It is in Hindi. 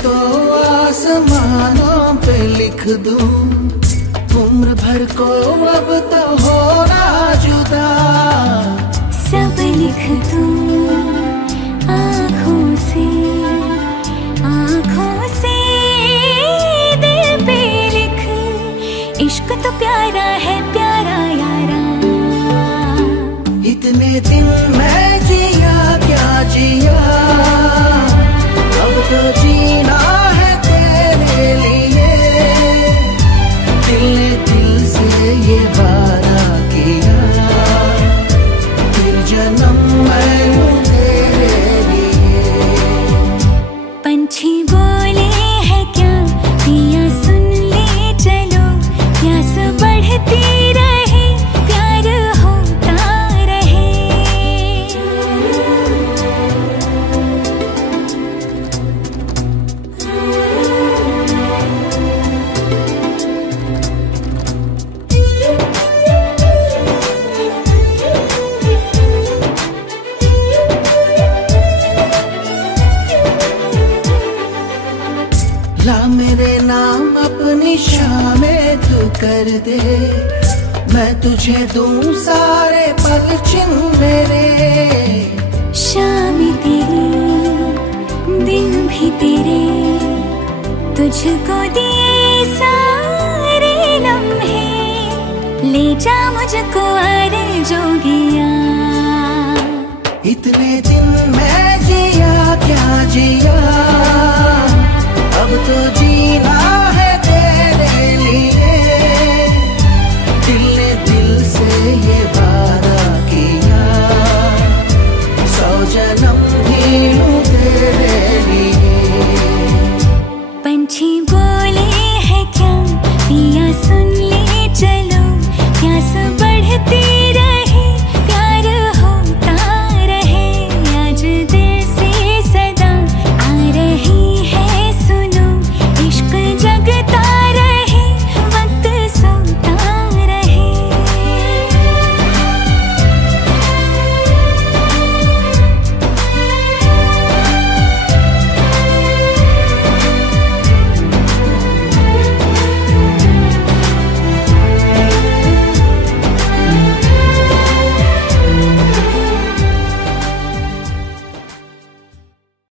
तो आसमानों पे लिख दूं उम्र भर को अब तो होना जुदा। सब लिख दूं आँखों से दिल पे लिख, इश्क तो प्यारा है प्यारा यारा। इतने दिन मैं जिया क्या जिया, अब तो जीना है तेरे लिए। दिल ने दिल से ये वादा किया, फिर जन्म मैं लूं तेरे लिए। पंछी बोले है क्या पिया सुन ले चलो, प्यास बढ़ती रहे प्यार होता रहे। ला मेरे नाम अपनी शामें तू कर दे, मैं तुझे दूं सारे पल छिन मेरे। शाम तेरी दिन भी तेरे, तुझको दिए सारे लम्हे, ले जा मुझको आर जोगिया। इतने दिन मैं जिया